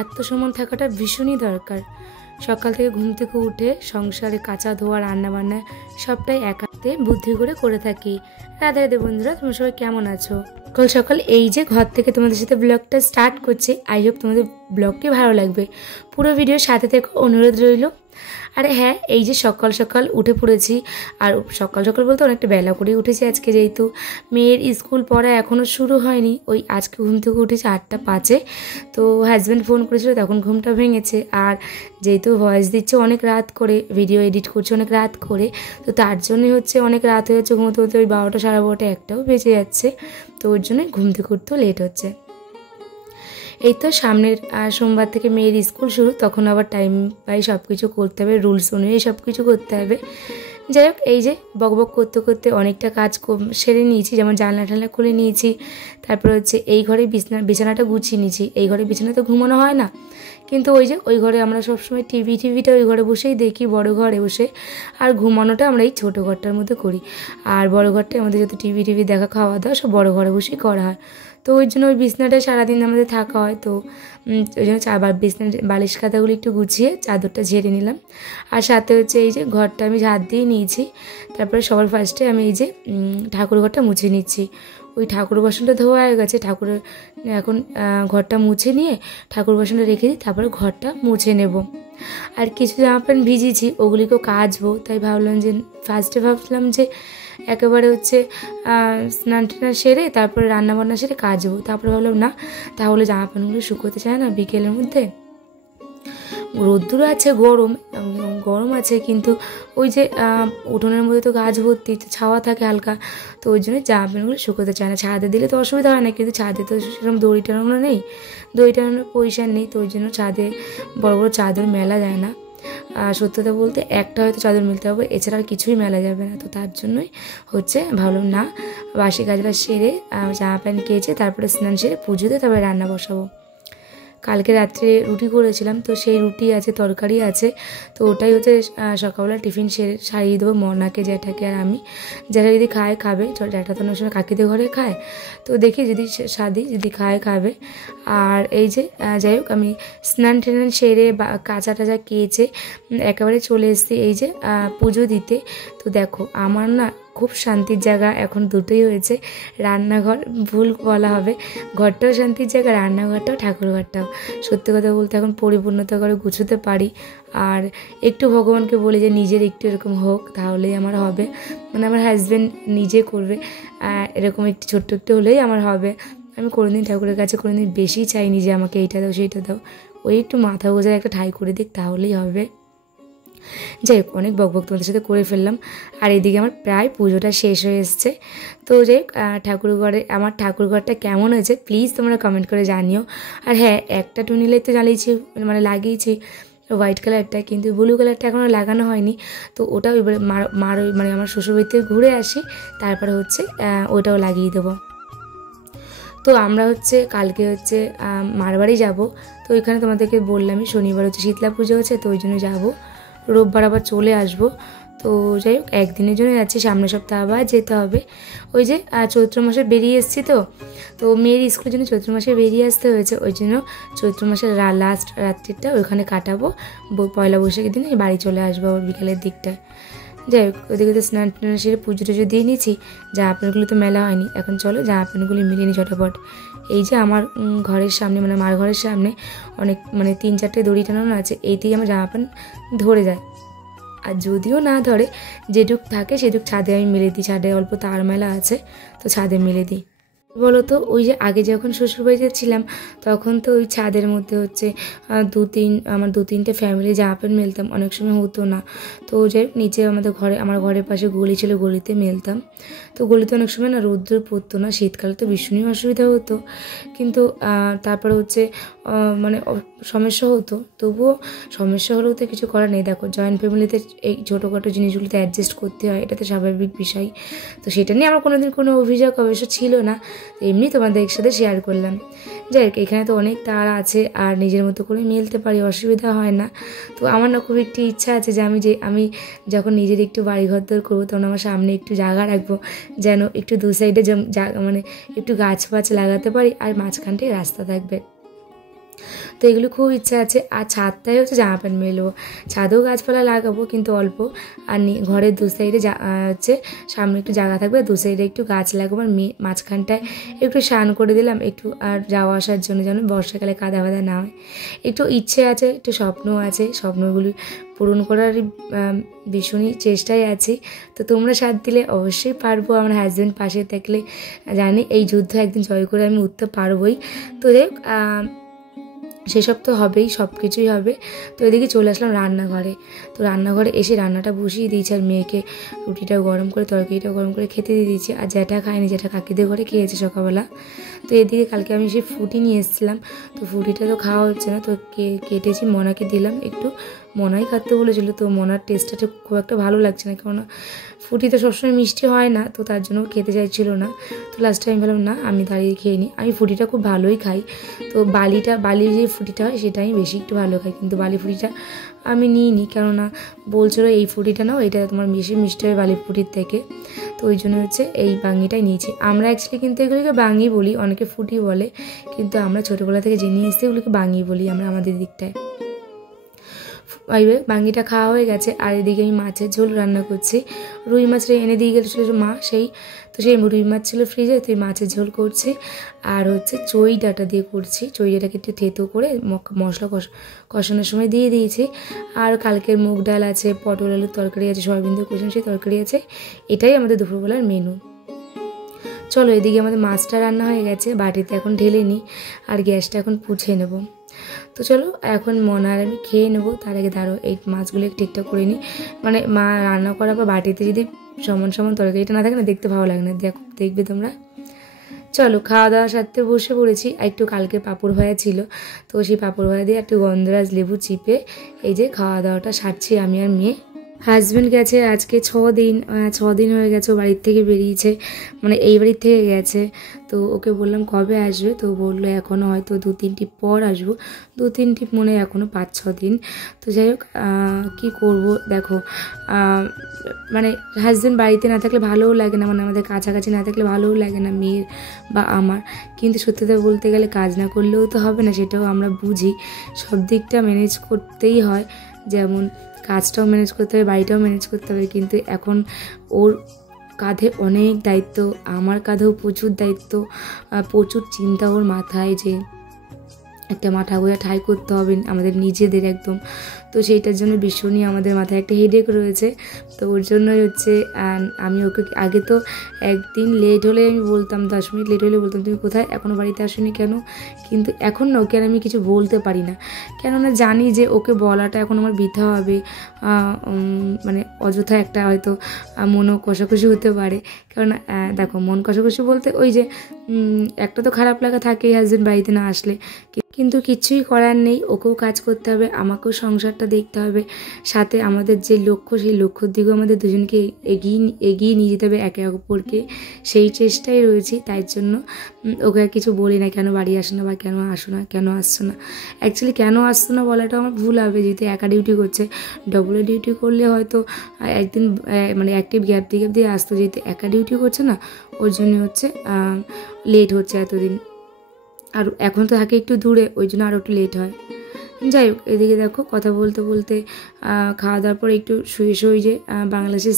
আত্মসম্মান থাকাটা ভীষণই দরকার। সকাল থেকে ঘুম থেকে উঠে সংসারে কাচা ধোয়া রান্নাবান্না সবটাই একাতে বুদ্ধি করে থাকি। রাধে রাধে বন্ধুরা, তোমরা সবাই কেমন আছো? সকাল সকাল এই যে ঘর থেকে তোমাদের সাথে ব্লগটা স্টার্ট করছি। আই হোপ তোমাদের ব্লগটি ভালো লাগবে, পুরো ভিডিওর সাথে থেকে অনুরোধ রইল। আরে হ্যাঁ, এই যে সকাল সকাল উঠে পড়েছি। আর সকাল সকাল বলতে অনেকটা বেলা করেই উঠেছি আজকে, যেহেতু মেয়ের স্কুল পড়া এখনও শুরু হয়নি। ওই আজকে ঘুম থেকে উঠেছি 8টা 5-এ। তো হাজব্যান্ড ফোন করেছিল, তখন ঘুমটা ভেঙেছে। আর যেহেতু ভয়েস দিচ্ছে অনেক রাত করে, ভিডিও এডিট করছে অনেক রাত করে, তো তার জন্যই হচ্ছে অনেক রাত হয়ে যাচ্ছে ঘুমোতে হতে। ওই 12টা 12:30 1টাও বেজে যাচ্ছে। তো ওর জন্যই ঘুম থেকে উঠতেও লেট হচ্ছে। এই তো সামনের সোমবার থেকে মেয়ের স্কুল শুরু, তখন আবার টাইম পাই সব কিছু করতে হবে, রুলস অনুযায়ী সব কিছু করতে হবে। যাই হোক, এই যে বকবক করতে করতে অনেকটা কাজ সেরে নিয়েছি, যেমন জানলা টানলা খুলে নিয়েছি। তারপর হচ্ছে এই ঘরে বিছানাটা গুছিয়ে নিয়েছি। এই ঘরে বিছানা তো ঘুমানো হয় না, কিন্তু ওই যে ওই ঘরে আমরা সবসময় টিভিটা ওই ঘরে বসেই দেখি, বড় ঘরে বসে। আর ঘুমানোটা আমরা এই ছোটো ঘরটার মধ্যে করি। আর বড় ঘরটায় আমাদের যত টিভি দেখা, খাওয়া দাওয়া সব বড় ঘরে বসেই করা হয়। তো ওই জন্য ওই বিছনাটায় সারাদিন আমাদের থাকা হয়। তো ওই জন্য বিছনার বালিশ খাতাগুলো একটু গুছিয়ে চাদরটা ঝেড়ে নিলাম। আর সাথে হচ্ছে এই যে ঘরটা আমি ঝাড় দিয়ে নিয়েছি। তারপরে সবার ফার্স্টে আমি এই যে ঠাকুর ঘরটা মুছে নিচ্ছি। ওই ঠাকুর বাসনটা ধোয়া হয়ে গেছে, ঠাকুরের এখন ঘরটা মুছে নিয়ে ঠাকুর বাসনটা রেখে দিই, তারপরে ঘরটা মুছে নেব। আর কিছু জামা প্যান্ট ভিজিয়েছি, ওগুলিকেও কাচবো। তাই ভাবলাম যে একেবারে হচ্ছে স্নান টান সেরে তারপরে রান্নাবান্না সেরে কাচবো। তারপরে ভাবলাম না, তাহলে জামা প্যান্টগুলো শুকোতে চায় না বিকেলের মধ্যে, রোদ্দুর আছে, গরম আছে, কিন্তু ওই যে উঠোনের মধ্যে তো গাছ ভর্তি, তো ছাওয়া থাকে হালকা। তো ওই জন্য জামা প্যান্টগুলো শুকোতে চায় না। ছাদে দিলে তো অসুবিধা হয় না, কিন্তু ছাদে তো সেরকম দড়ি টানানো নেই, দড়ি টানানোর পয়সা নেই। তো ওই জন্য ছাদে বড় বড় চাদর মেলা যায় না। সত্যতা বলতে একটা হয়তো চাদর মিলতে হবে, এছাড়া আর কিছুই মেলা যাবে না। তো তার জন্যই হচ্ছে ভাবলাম না, বাসি কাজটা সেরে জামা প্যান্ট কেচে তারপরে স্নান সেরে পুজো দিয়ে তারপরে রান্না বসাবো। কালকে রাত্রে রুটি করেছিলাম, তো সেই রুটি আছে, তরকারি আছে। তো ওটাই হচ্ছে সকালবেলা টিফিন সারিয়ে দেবো মনাকে, জ্যাঠাকে আর আমি। জ্যাঠা যদি খাবে, জ্যাঠা তো অনেক সময় কাকিদের ঘরে খায়, তো দেখি যদি যদি খাবে। আর এই যে যাই হোক, আমি স্নান টান সেরে বা কাঁচা টাচা কেচে একেবারে চলে এসেছি এই যে পুজো দিতে। তো দেখো, আমার না খুব শান্তির জায়গা এখন দুটোই হয়েছে। রান্নাঘর ভুল বলা হবে, ঘরটাও শান্তির জায়গা, রান্নাঘরটাও ঠাকুর ঘরটাও। সত্যি কথা বলতে এখন পরিপূর্ণতা করে গুছোতে পারি। আর একটু ভগবানকে বলি যে নিজের একটু এরকম হোক, তাহলেই আমার হবে। মানে আমার হাজব্যান্ড নিজে করবে, এরকম একটু ছোট্ট একটু হলেই আমার হবে। আমি কোনোদিন ঠাকুরের কাছে কোনোদিন বেশি চাইনি যে আমাকে এইটা দাও সেইটা দাও, ওই একটু মাথা গোজার একটা ঠাঁই করে দিক, তাহলেই হবে। যাই হোক, অনেক বকবক তোমাদের সাথে করে ফেললাম। আর এদিকে আমার প্রায় পুজোটা শেষ হয়ে এসছে। তো যাই হোক, আমার ঠাকুরঘরটা কেমন হয়েছে প্লিজ তোমরা কমেন্ট করে জানিও। আর হ্যাঁ, একটা টুনি লাইট তো লাগিয়েছি হোয়াইট কালারটা, কিন্তু ব্লু কালারটা এখনও লাগানো হয়নি। তো ওটাও এবারে মানে আমার শ্বশুরবাড়ি থেকে ঘুরে আসি, তারপরে হচ্ছে ওটাও লাগিয়ে দেবো। তো আমরা হচ্ছে কালকে হচ্ছে মার বাড়ি যাবো। তো ওইখানে তোমাদেরকে বললামই শনিবার হচ্ছে শীতলা পুজো হচ্ছে, তো ওই জন্য যাবো। রোববার আবার চলে আসবো। তো যাই হোক, একদিনের জন্য যাচ্ছি, সামনের সপ্তাহে আবার যেতে হবে। ওই যে চৈত্র মাসে বেরিয়ে এসেছি, তো মেয়ের স্কুলের জন্য চৈত্র মাসে বেরিয়ে আসতে হয়েছে। ওই জন্য চৈত্র মাসের লাস্ট রাত্রিটা ওইখানে কাটাবো। পয়লা বৈশাখের দিনে বাড়ি চলে আসবো আবার বিকেলের দিকটায়। যাই হোক, ওদিকে তো স্নান টান সেরে পুজো টুজো দিয়ে নিয়েছি। জামা প্যান্টগুলো তো মেলা হয়নি, এখন চলো জামা প্যান্টগুলি মিলিয়ে নিই ঝটাপট। এই যে আমার ঘরের সামনে, মানে মার ঘরের সামনে অনেক 3-4টে দড়ি টানানো আছে, এইতেই আমার জামা প্যান্ট ধরে যায়। আর যদিও না ধরে, যেটুক থাকে সেটুক ছাদে আমি মেলে দিই। ছাদে অল্প তার মেলা আছে, তো ছাদে মেলে দিই। বলো তো, ওই যে আগে যখন শ্বশুরবাড়িতে ছিলাম, তখন তো ওই ছাদের মধ্যে হচ্ছে আমার 2-3টে ফ্যামিলি জামা প্যান্ট মেলতাম, অনেক সময় হতো না। তো যাই হোক, নিচে আমার ঘরের পাশে গলি ছিল, গলিতে মেলতাম। তো গলিতে অনেক সময় না রোদ্দুর পড়তো না, শীতকালে তো ভীষণই অসুবিধা হতো। কিন্তু তারপরে হচ্ছে মানে সমস্যা হতো, তবুও সমস্যা হলেও তো কিছু করার নেই। দেখো, জয়েন্ট ফ্যামিলিতে এই ছোটোখাটো জিনিসগুলোতে অ্যাডজাস্ট করতে হয়, এটা তো স্বাভাবিক বিষয়। তো সেটা নিয়ে আমার কোনোদিন কোনো অভিযোগ অবশ্য ছিল না, এমনি তোমাদের সাথে শেয়ার করলাম। যাই হোক, এখানে তো অনেক তার আছে, আর নিজের মতো করে মেলতে পারি, অসুবিধা হয় না। তো আমার না খুব একটি ইচ্ছা আছে যে আমি যখন নিজের একটু বাড়িঘর দর করবো, তখন আমার সামনে একটু জায়গা রাখবো, যেন একটু দু সাইডে মানে একটু গাছ লাগাতে পারি, আর মাঝখানটায় রাস্তা থাকবে। তো এগুলো খুব ইচ্ছা আছে। আর ছাদটাই হচ্ছে জামা প্যান্ট মেলবো, ছাদেও গাছপালা লাগাবো কিন্তু অল্প। আর ঘরের দু সাইডে হচ্ছে সামনে একটু জায়গা থাকবে, দু সাইডে একটু গাছ লাগাবো। আর মাঝখানটায় একটু স্নান করে দিলাম একটু, আর যাওয়া আসার জন্য যেন বর্ষাকালে কাদা ফাদা না হয়। একটু ইচ্ছে আছে, একটু স্বপ্নও আছে, স্বপ্নগুলি পূরণ করার ভীষণই চেষ্টায় আছি। তো তোমরা সাথ দিলে অবশ্যই পারবো। আমার হাজব্যান্ড পাশে থাকলে জানি এই যুদ্ধ একদিন জয় করে আমি উঠতে পারবোই। তো দেখ সেসব তো হবেই, সব কিছুই হবে। তো এদিকে চলে আসলাম রান্নাঘরে। তো রান্নাঘরে এসে রান্নাটা বসিয়ে দিয়েছি, আর মেয়েকে রুটিটা গরম করে তরকারিটা গরম করে খেতে দিয়ে দিয়েছি। আর জ্যাঠা খায়নি, জ্যাঠা কাকিদের ঘরে খেয়েছে সকালবেলা। তো এদিকে কালকে আমি সেই ফুটি নিয়ে এসেছিলাম, তো ফুটিটা তো খাওয়া হচ্ছে না, তো কেটেছি, মনাকে দিলাম একটু। মনাই কাটতে বলেছিলো, তো মনার টেস্টটা খুব একটা ভালো লাগছে না, কেননা ফুটি তো সবসময় মিষ্টি হয় না, তো তার জন্য খেতে চাইছিল না। তো লাস্টে আমি বললাম না, আমি দাঁড়িয়ে খেয়ে নিই। আমি ফুটিটা খুব ভালোই খাই, তো বালির যে ফুটিটা হয় সেটা আমি বেশি একটু ভালো খাই, কিন্তু বালি ফুটিটা আমি নিইনি, কেননা বলছিল এই ফুটিটা নাও, এটা তোমার বেশি মিষ্টি হয় বালি ফুটির থেকে। তো ওই জন্য হচ্ছে এই বাঙিটাই নিয়েছি। আমরা অ্যাকচুয়ালি কিন্তু এগুলিকে বাঙি বলি, অনেকে ফুটি বলে, কিন্তু আমরা ছোটোবেলা থেকে জেনে এসেছি এগুলিকে বাঙি বলি আমরা আমাদের দিকটায়। বাঙিটা খাওয়া হয়ে গেছে। আর এদিকে আমি মাছের ঝোল রান্না করছি। রুই মাছটা এনে দিয়ে গেছিলো মা, সেই রুই মাছ ছিল ফ্রিজে, তো এই মাছের ঝোল করছি। আর হচ্ছে চই ডাঁটা দিয়ে করছি, চই ডাঁটাকে একটু থেতো করে মশলা কষানোর সময় দিয়ে দিয়েছি। আর কালকের মুগ ডাল আছে, পটল আলুর তরকারি আছে, সয়াবিন দিয়ে কষানো সেই তরকারি আছে। এটাই আমাদের দুপুরবেলার মেনু। চলো, এদিকে আমাদের মাছটা রান্না হয়ে গেছে, বাটিতে এখন ঢেলে নিই আর গ্যাসটা এখন পুছে নেব। তো চলো এখন মনার আমি খেয়ে নেবো, তার আগে দাঁড়ো এই মাছগুলো ঠিকঠাক করে নিই। মানে মা রান্না করার পর বাটিতে যদি সমান সমান তরকারিটা না থাকে না, দেখতে ভালো লাগে না, দেখবে তোমরা। চলো খাওয়া দাওয়া সারতে বসে পড়েছি। আর একটু কালকে পাঁপড় ভাজা ছিল, তো সেই পাঁপড় ভাজা দিয়ে একটু গন্ধরাজ লেবু চিপে এই যে খাওয়া দাওয়াটা সারছি আমি আর মেয়ে। হাজব্যান্ড গেছে আজকে 6 দিন হয়ে গেছে, ও বাড়ির থেকে বেরিয়েছে, মানে এই বাড়ির থেকে গেছে। তো ওকে বললাম কবে আসবে, তো বললো এখনও হয়তো 2-3 ট্রিপ পর আসবো। 2-3 ট্রিপ মনে হয় এখনও 5-6 দিন। তো যাই হোক, কী করবো দেখো, মানে হাজব্যান্ড বাড়িতে না থাকলে ভালোও লাগে না, মানে আমাদের কাছাকাছি না থাকলে ভালোও লাগে না মেয়ের বা আমার। কিন্তু সত্যিটা বলতে গেলে কাজ না করলেও তো হবে না, সেটাও আমরা বুঝি। সব দিকটা ম্যানেজ করতেই হয়, যেমন কাজটাও ম্যানেজ করতে হবে, বাড়িটাও ম্যানেজ করতে হবে। কিন্তু এখন ওর কাঁধে অনেক দায়িত্ব, আমার কাঁধেও প্রচুর দায়িত্ব, প্রচুর চিন্তা ওর মাথায়, যে একটা মাথা গোজা ঠাই করতে হবে আমাদের নিজেদের একদম। তো সেইটার জন্য ভীষণই আমাদের মাথায় একটা হেডেক রয়েছে। তো ওর জন্যই হচ্ছে আমি ওকে আগে তো একদিন লেট হলে আমি বলতাম, 10 মিনিট লেট হলে বলতাম তুমি কোথায়, এখনও বাড়িতে আসোনি কেন। কিন্তু এখন না ওকে আর আমি কিছু বলতে পারি না, কেননা জানি যে ওকে বলাটা এখন আমার বৃথা হবে, মানে অযথা একটা হয়তো মনও কষাকষি হতে পারে। কারণ দেখো, মন কষাকষি বলতে ওই যে একটা তো খারাপ লাগা থাকেই হাজব্যান্ড বাড়িতে না আসলে, কিন্তু কিছুই করার নেই, ওকেও কাজ করতে হবে, আমাকেও সংসারটা দেখতে হবে, সাথে আমাদের যে লক্ষ্য সেই লক্ষ্যর দিকেও আমাদের দুজনকে এগিয়ে নিয়ে যেতে হবে একে অপরকে, সেই চেষ্টায় রয়েছি। তাই জন্য ওকে আর কিছু বলি না, কেন বাড়ি আসো না বা কেন আসো না, কেন আসছো না। অ্যাকচুয়ালি কেন আসছো না বলাটা আমার ভুল হবে, যেহেতু একা ডিউটি করছে। ডবলে ডিউটি করলে হয়তো একদিন মানে অ্যাক্টিভ গ্যাপ দিয়ে আসতো, যেহেতু একা ডিউটি করছে না, ওর জন্য হচ্ছে লেট হচ্ছে এতদিন। আর এখন তো থাকে একটু দূরে, ওই জন্য আরও একটু লেট হয়। যাই হোক, এদিকে দেখো কথা বলতে বলতে খাওয়া দাওয়ার পর একটু শুয়ে যে বাংলাদেশের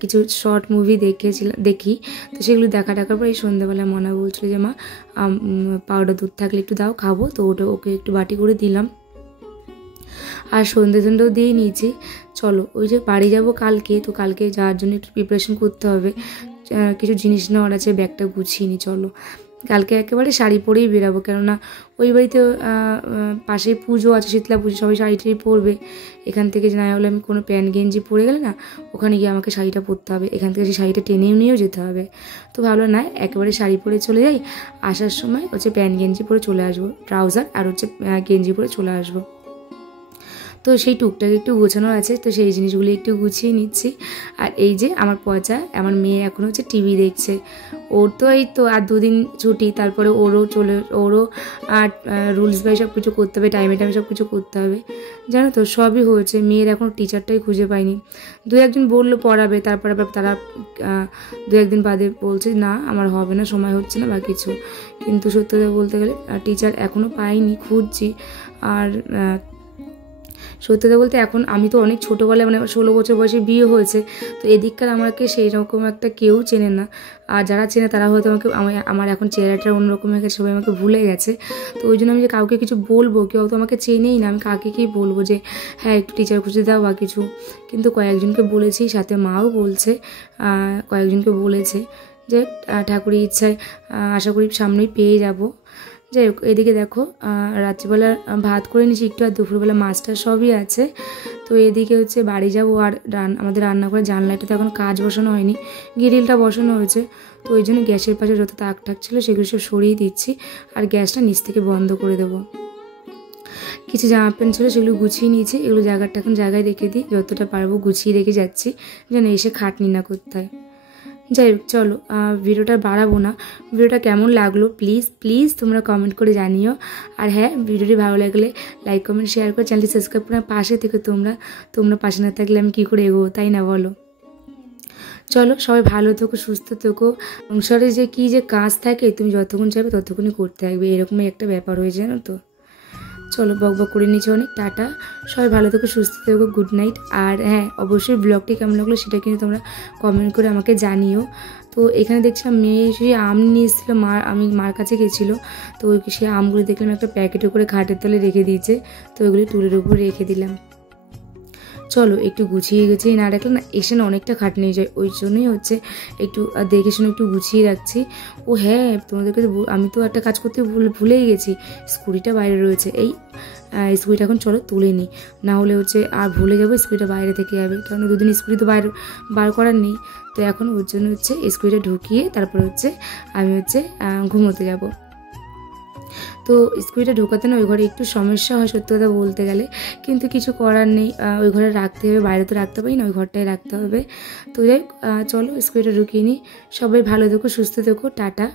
কিছু শর্ট মুভি দেখি। তো সেগুলো দেখার পর এই সন্ধ্যাবেলা মনে বলছিল যে মা পাউডার দুধ থাকলে একটু দাও, খাবো। তো ওকে একটু বাটি করে দিলাম, আর সন্ধ্যেও দিয়ে নিয়েছি। চলো, ওই যে বাড়ি যাব কালকে, তো কালকে যাওয়ার জন্য একটু প্রিপারেশন করতে হবে, কিছু জিনিস নেওয়ার আছে, ব্যাগটা গুছিয়ে নি। চলো, কালকে একেবারে শাড়ি পরেই বেরাবো, কেননা ওই বাড়িতে পাশে পুজো আছে, শীতলা পুজো, সবাই শাড়িটাই পরবে। এখান থেকে না হলে আমি কোনো প্যান্ট গেঞ্জি পরে গেলে না, ওখানে গিয়ে আমাকে শাড়িটা পরতে হবে, এখান থেকে সেই শাড়িটা টেনেও নিয়েও যেতে হবে। তো ভালো নয়, একেবারে শাড়ি পরে চলে যাই, আসার সময় হচ্ছে প্যান্ট গেঞ্জি পরে চলে আসবো, ট্রাউজার আর হচ্ছে গেঞ্জি পরে চলে আসবো। তো সেই টুকটাক একটু গোছানোর আছে, তো সেই জিনিসগুলি একটু গুছিয়ে নিচ্ছি। আর এই যে আমার পচা আমার মেয়ে এখন হচ্ছে টিভি দেখছে। ওর তো এই তো আর 2 দিন ছুটি, তারপরে ওরও আর রুলস বাই সব কিছু করতে হবে, টাইমে টাইমে সব কিছু করতে হবে, জানো তো। সবই হয়েছে, মেয়ের এখনও টিচারটাই খুঁজে পাইনি। 2-1 বললো পড়াবে, তারপরে আবার তারা 2-1 দিন বাদে বলছে না আমার হবে না, সময় হচ্ছে না বা কিছু। কিন্তু সত্যি কথা বলতে গেলে টিচার এখনও পাইনি, খুঁজছি। আর সত্যি কথা বলতে এখন আমি তো অনেক ছোটোবেলায়, মানে 16 বছর বয়সে বিয়ে হয়েছে, তো এদিককার আমাকে সেই রকম একটা কেউ চেনে না। আর যারা চেনে তারা হয়তো আমার এখন চেহারাটা অন্যরকম হয়ে গেছে, সবাই আমাকে ভুলে গেছে। তো ওই জন্য আমি যে কাউকে কিছু বলবো, কেউ তো আমাকে চেনেই না, আমি কাকে কী বলবো যে হ্যাঁ একটু টিচার খুঁজে দাও বা কিছু। কিন্তু কয়েকজনকে বলেছি, সাথে মাও বলছে, কয়েকজনকে বলেছে যে ঠাকুরের ইচ্ছায় আশা করি সামনেই পেয়ে যাব। যাই হোক, এদিকে দেখো রাত্রিবেলা ভাত করে নিয়েছি একটু, আর দুপুরবেলা মাছটা সবই আছে। তো এদিকে হচ্ছে বাড়ি যাবো, আর আমাদের রান্না করে জানলাটাতে এখন কাজ বসানো হয়নি, গ্রিলটা বসানো হয়েছে। তো ওই জন্য গ্যাসের পাশে যত তাক ঠাক ছিল সেগুলো সব সরিয়ে দিচ্ছি, আর গ্যাসটা নিচ থেকে বন্ধ করে দেবো। কিছু জামা প্যান্ট ছিল সেগুলো গুছিয়ে নিয়েছি, এগুলো জায়গাটা এখন জায়গায় রেখে দিই, যতটা পারবো গুছিয়ে রেখে যাচ্ছি যেন এসে খাটনি না করতে হয়। যাই হোক চলো, ভিডিওটা বাড়াবো না। ভিডিওটা কেমন লাগলো প্লিজ তোমরা কমেন্ট করে জানিও। আর হ্যাঁ, ভিডিওটি ভালো লাগলে লাইক কমেন্ট শেয়ার করে চ্যানেলটি সাবস্ক্রাইব করে পাশে থেকে তোমরা পাশে না থাকলে আমি কী করে এগোবো, তাই না বলো। চলো সবাই ভালো থেকো, সুস্থ থেকো। সংসারে যে কী যে কাজ থাকে তুমি যতক্ষণ চাইবে ততক্ষণই করতে থাকবে, এরকমই একটা ব্যাপার হয়ে জানো তো। চলো বক করে নিচ্ছি অনেক, টাটা। সবাই ভালো থেকো, সুস্থ থেকো, গুড নাইট। আর হ্যাঁ, অবশ্যই ব্লগটি কেমন লাগলো সেটা কিন্তু তোমরা কমেন্ট করে আমাকে জানিও। তো এখানে দেখছিলাম মেয়ে সেই আম নিয়ে এসেছিলো, আমি মার কাছে গেছিলো, তো সেই আমগুলি দেখলাম একটা প্যাকেটে করে খাটের তলে রেখে দিয়েছে, তো ওইগুলি টুলের উপর রেখে দিলাম। চলো একটু গুছিয়ে না রাখলে না এসে না অনেকটা খাটনি যায়, ওই জন্যই হচ্ছে একটু দেখে শুনে একটু গুছিয়ে রাখছি। ও হ্যাঁ, তোমাদেরকে আমি তো একটা কাজ করতে ভুলেই গেছি, স্কুটিটা বাইরে রয়েছে। এই স্কুটিটা এখন চলো তুলে নিই, না হলে হচ্ছে আর ভুলে যাবো, স্কুটিটা বাইরে থেকে যাবে, কারণ 2 দিন স্কুটি তো বার করার নেই। তো এখন ওর জন্য হচ্ছে স্কুটিটা ঢুকিয়ে তারপর হচ্ছে আমি হচ্ছে ঘুমোতে যাব। তো স্কুটিটা ঢোকাতে না ওই ঘরে একটু সমস্যা হয় সত্যি কথা বলতে গেলে, কিন্তু কিছু করার নেই, ওই ঘরে রাখতে হবে, বাইরে তো রাখতে পারি না, ওই ঘরটায় রাখতে হবে। তো যাই চলো স্কুটিটা ঢুকিয়ে নিই। সবাই ভালো থেকো, সুস্থ থেকো, টাটা।